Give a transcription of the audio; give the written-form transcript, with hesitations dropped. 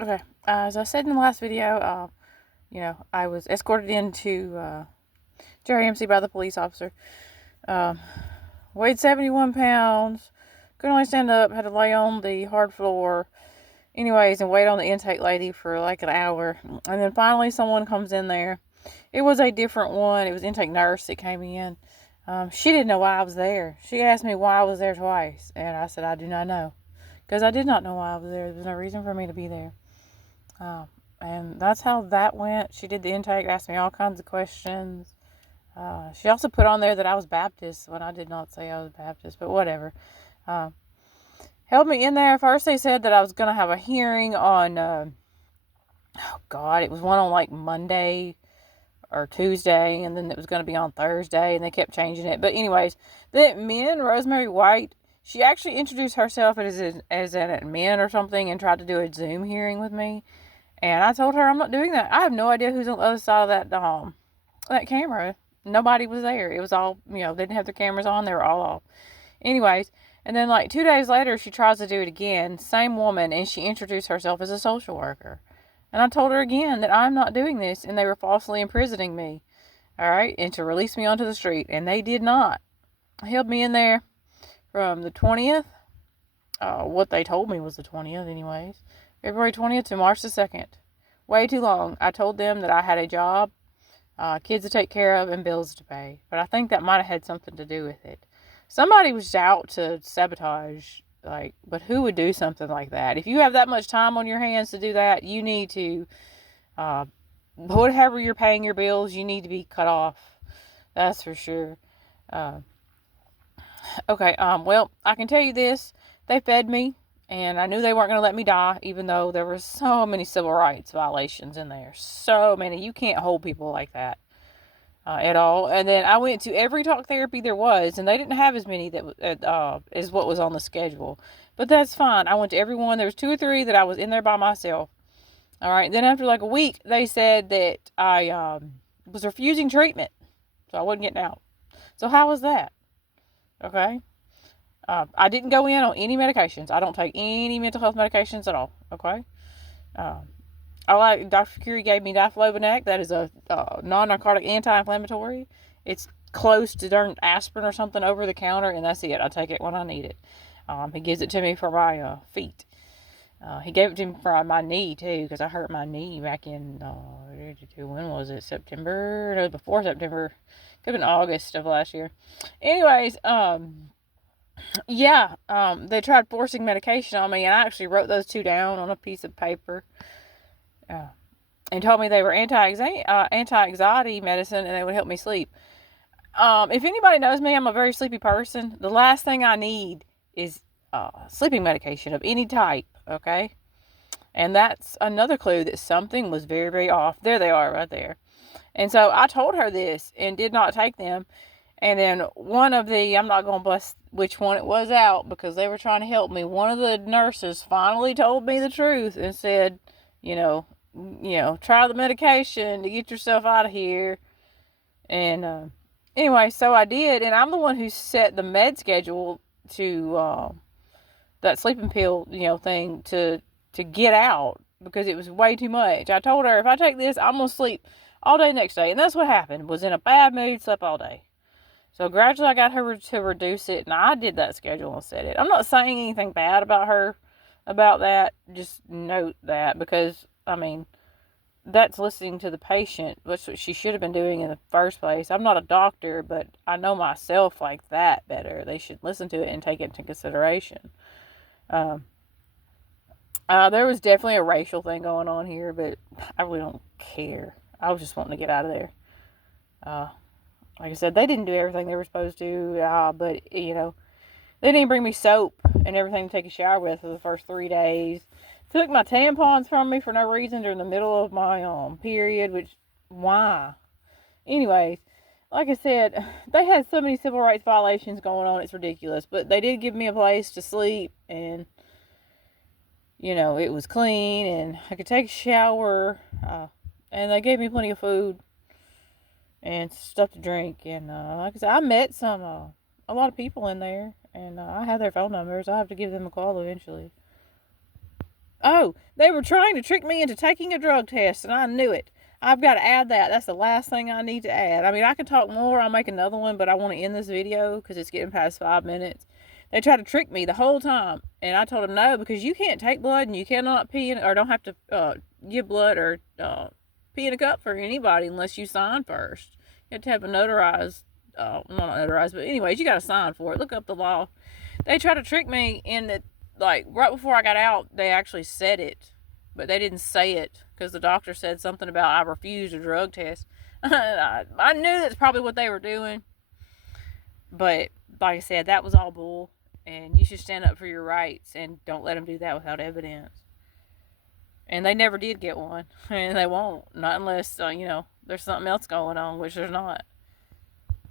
Okay, as I said in the last video, I was escorted into JRMC by the police officer. Um, Weighed 71 pounds, couldn't really stand up, had to lay on the hard floor. Anyways, and wait on the intake lady for like an hour. And then finally someone comes in there. It was a different one. It was intake nurse that came in. She didn't know why I was there. She asked me why I was there twice. And I said, I do not know. Because I did not know why I was there. There's no reason for me to be there. And that's how that went. She did the intake, asked me all kinds of questions. She also put on there that I was Baptist when I did not say I was Baptist, but whatever. Held me in there. First they said that I was going to have a hearing on, it was one on like Monday or Tuesday, and then it was going to be on Thursday, and they kept changing it. But anyways, the admin, Rosemary White, she actually introduced herself as an admin or something and tried to do a Zoom hearing with me. And I told her I'm not doing that. I have no idea who's on the other side of that camera. Nobody was there. It was all, they didn't have their cameras on. They were all off. Anyways, and then like 2 days later, she tries to do it again. Same woman, and she introduced herself as a social worker. And I told her again that I'm not doing this, and they were falsely imprisoning me. All right, and to release me onto the street. And they did not. Held me in there from the 20th. What they told me was the 20th, anyways. February 20th to March the 2nd. Way too long. I told them that I had a job, kids to take care of, and bills to pay. But I think that might have had something to do with it. Somebody was out to sabotage, but who would do something like that? If you have that much time on your hands to do that, you need to, whatever you're paying your bills, you need to be cut off. That's for sure. Okay, well, I can tell you this. They fed me. And I knew they weren't going to let me die, even though there were so many civil rights violations in there. So many. You can't hold people like that at all. And then I went to every talk therapy there was, and they didn't have as many as what was on the schedule. But that's fine. I went to every one. There was 2 or 3 that I was in there by myself. All right. Then after like a week, they said that I was refusing treatment. So I wasn't getting out. So how was that? Okay. I didn't go in on any medications. I don't take any mental health medications at all. Okay. Dr. Curie gave me diflobanac. That is a non-narcotic anti-inflammatory. It's close to darn aspirin or something over the counter, and that's it. I take it when I need it. He gives it to me for my feet. He gave it to me for my knee too, because I hurt my knee back in when was it? September? No, before September. Could have been August of last year. Anyways, they tried forcing medication on me, and I actually wrote those 2 down on a piece of paper. And told me they were anti-anxiety medicine, and they would help me sleep. If anybody knows me, I'm a very sleepy person. The last thing I need is sleeping medication of any type, okay? And that's another clue that something was very, very off. There they are right there. And so I told her this and did not take them. And then one of I'm not going to bust which one it was out because they were trying to help me. One of the nurses finally told me the truth and said, try the medication to get yourself out of here. And anyway, so I did. And I'm the one who set the med schedule to that sleeping pill, thing to get out because it was way too much. I told her if I take this, I'm going to sleep all day next day. And that's what happened. Was in a bad mood, slept all day. So gradually I got her to reduce it, and I did that schedule and set it. I'm not saying anything bad about her about that. Just note that because, that's listening to the patient, which she should have been doing in the first place. I'm not a doctor, but I know myself like that better. They should listen to it and take it into consideration. There was definitely a racial thing going on here, but I really don't care. I was just wanting to get out of there. Like I said, they didn't do everything they were supposed to, but, they didn't bring me soap and everything to take a shower with for the first 3 days. Took my tampons from me for no reason during the middle of my period, which, why? Anyways, like I said, they had so many civil rights violations going on, it's ridiculous. But they did give me a place to sleep, and, it was clean, and I could take a shower, and they gave me plenty of food and stuff to drink. And like I said, I met a lot of people in there, and I have their phone numbers. I have to give them a call eventually. Oh, they were trying to trick me into taking a drug test, and I knew it. I've got to add that. That's the last thing I need to add. I mean, I can talk more. I'll make another one, but I want to end this video because it's getting past 5 minutes. They tried to trick me the whole time, and I told them no, because you can't take blood and you cannot pee in, or don't have to give blood or pee in a cup for anybody unless you sign first. You have to have a notarized, not notarized, but anyways, you got to sign for it. Look up the law. They tried to trick me in that, like, right before I got out, they actually said it, but they didn't say it because the doctor said something about I refused a drug test. I knew that's probably what they were doing, but like I said, that was all bull, and you should stand up for your rights and don't let them do that without evidence. And they never did get one, and they won't, not unless there's something else going on, which there's not.